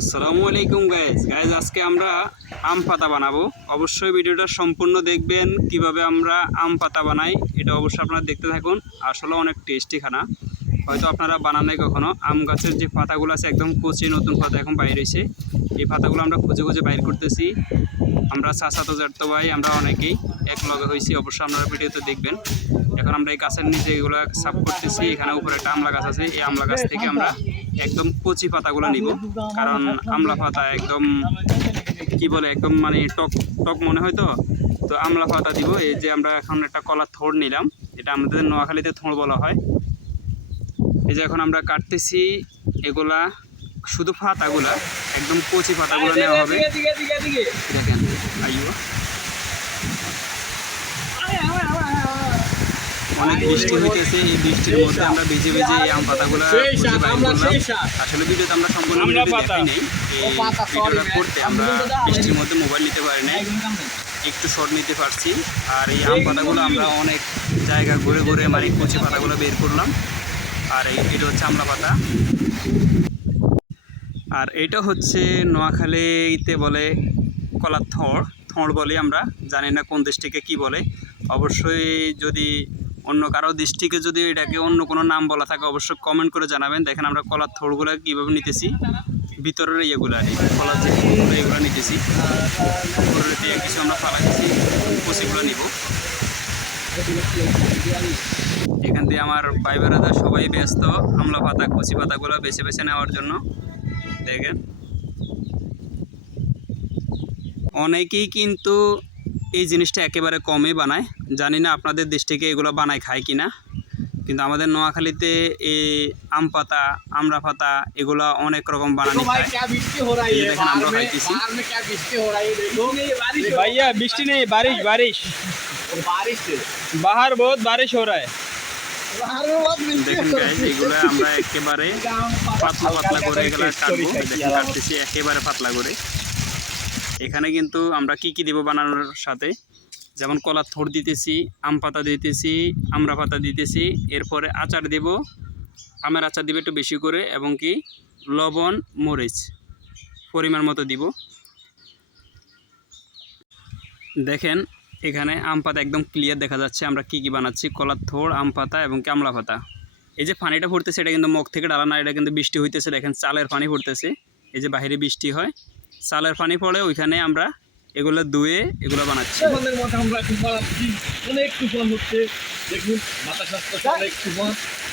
আসসালামু আলাইকুম guys guys আজকে আমরা আম পাতা বানাবো। অবশ্যই ভিডিওটা সম্পূর্ণ দেখবেন, কীভাবে আমরা আম পাতা বানাই, এটা অবশ্যই আপনারা দেখতে থাকুন। আসলে অনেক টেস্টি খানা। হয়তো আপনারা বানান নাই কখনো। আম গাছের যে পাতাগুলো আছে একদম কচি নতুন পাতা এখন বাইরে হয়েছে। এই পাতাগুলো আমরা খুঁজে খুঁজে বাইর করতেছি। আমরা চাচাতো জারতো ভাই, আমরা অনেকেই এক লগে হয়েছি অবশ্যই আপনারা ভিডিওতে দেখবেন। এখন আমরা এই গাছের নিচে এগুলো সাফ করতেছি। এখানে উপরে একটা আমলা গাছ আছে, এই আমলা গাছ থেকে আমরা একদম কচি পাতাগুলো নিব। কারণ আমলা পাতা একদম কি বলে, একদম মানে টক টক মনে হয় তো? তো আমলা পাতা দিব। এই যে আমরা এখন একটা কলার থোড় নিলাম। এটা আমাদের নোয়াখালীতে থোড় বলা হয়। এই যে এখন আমরা কাটতেছি এগুলা শুধু পাতাগুলা একদম কচি পাতাগুলো নেওয়া হবে। দেখেন আইও অনেক বৃষ্টি হইতেছে এই বৃষ্টির মধ্যে আমরা ভিজে ভিজে এই আম পাতাগুলো আসলে ভিডিওতে আমরা সম্পূর্ণ পাতা। দেখাই নাই। এই ভিডিওটা করতে আমরা বৃষ্টির মধ্যে মোবাইল নিতে পারি নাই। একটু শর্ট নিতে পারছি। আর এই আম পাতাগুলো আমরা অনেক জায়গা ঘুরে ঘুরে মানে কচি পাতাগুলো বের করলাম। আর এটা হচ্ছে আমলা পাতা আর এটা হচ্ছে নোয়াখালীতে বলে কলার থড় থড় বলে আমরা, জানি না কোন দেশটিকে কি বলে। অবশ্যই যদি অন্য কারও দৃষ্টিকে যদি এটাকে অন্য কোনো নাম বলা থাকে, অবশ্যই কমেন্ট করে জানাবেন। দেখেন আমরা কলার থড়গুলো কীভাবে নিতেছি। ভিতরের ইয়েগুলো আর কলার যে এগুলো নিতেছি। কিছু আমরা ফালাইতেছি কচিগুলো নিব। এখান থেকে আমার ভাই বেড়াদা সবাই ব্যস্ত আমলা পাতা কচি পাতাগুলো বেছে বেছে নেওয়ার জন্য। দেখেন। অনেকেই কিন্তু এই জিনিসটা একেবারে কমে বানায়। জানি না আপনাদের দেশ থেকে এগুলো বানায় খায় কি না কিন্তু আমাদের নোয়াখালীতে এই আম পাতা আমরা পাতা এগুলো অনেক রকম বানানো দেখেন ভাইয়া বৃষ্টি নেই বারিশ বারিশ। नहीं बारिश बारिश बाहर बहुत बारिश हो रहा है দেখেন গাইজ এগুলো আমরা একেবারে পাতলা পাতলা করে এগুলো কাটবো দেখেন কাটতেছি একেবারে পাতলা করে এখানে কিন্তু আমরা কি কি দেব বানানোর সাথে যেমন কলার থোড় দিতেছি আম পাতা দিতেছি আমড়া পাতা দিতেছি এরপরে আচার দেব আমের আচার দিবে একটু বেশি করে এবং কি লবণ মরিচ পরিমাণ মতো দিব দেখেন এখানে আম পাতা একদম ক্লিয়ার দেখা যাচ্ছে। আমরা কি কি বানাচ্ছি? কলার থোড়, আম পাতা এবং কি আমলা পাতা। এই যে পানিটা পড়তেছে, এটা কিন্তু মুখ থেকে ডালা না, এটা কিন্তু বৃষ্টি হইতেছে। দেখেন, চালের পানি পড়তেছে। এই যে বাইরে বৃষ্টি হয়। চালের পানি পড়ে ওইখানে আমরা এগুলো ধুয়ে এগুলো বানাচ্ছি। দেখুন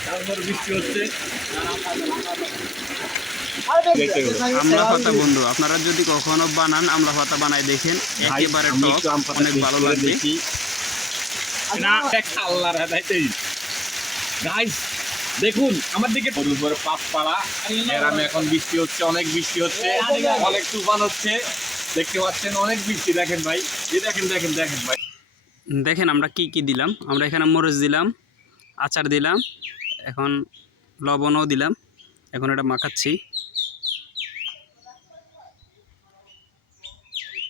তারপর বৃষ্টি হচ্ছে। আমলা পাতা বন্ধু আপনারা যদি কখনো বানান আমলা পাতা বানাই দেখেন একেবারে টক অনেক ভালো লাগবে। গাইস দেখুন আমার দিকে উপরে পাপ পাড়া গ্রামে এখন বৃষ্টি হচ্ছে অনেক বৃষ্টি হচ্ছে অনেক তুফান হচ্ছে। দেখতে পাচ্ছেন অনেক বৃষ্টি দেখেন ভাই। এই দেখেন দেখেন দেখেন ভাই। দেখেন আমরা কি কি দিলাম? আমরা এখানে মরিচ দিলাম আচার দিলাম এখন লবণও দিলাম এখন এটা মাখাচ্ছি।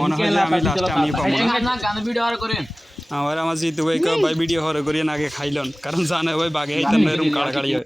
মনে হয় যে আমি লাস্ট আমি পাবো। না আমার আমার জিতু ভাই ভাই ভিডিও হরে করিয়ে আগে খাইলন। কারণ জানে ভাই বাগে না এরকম কাড়াকাড়ি হয়।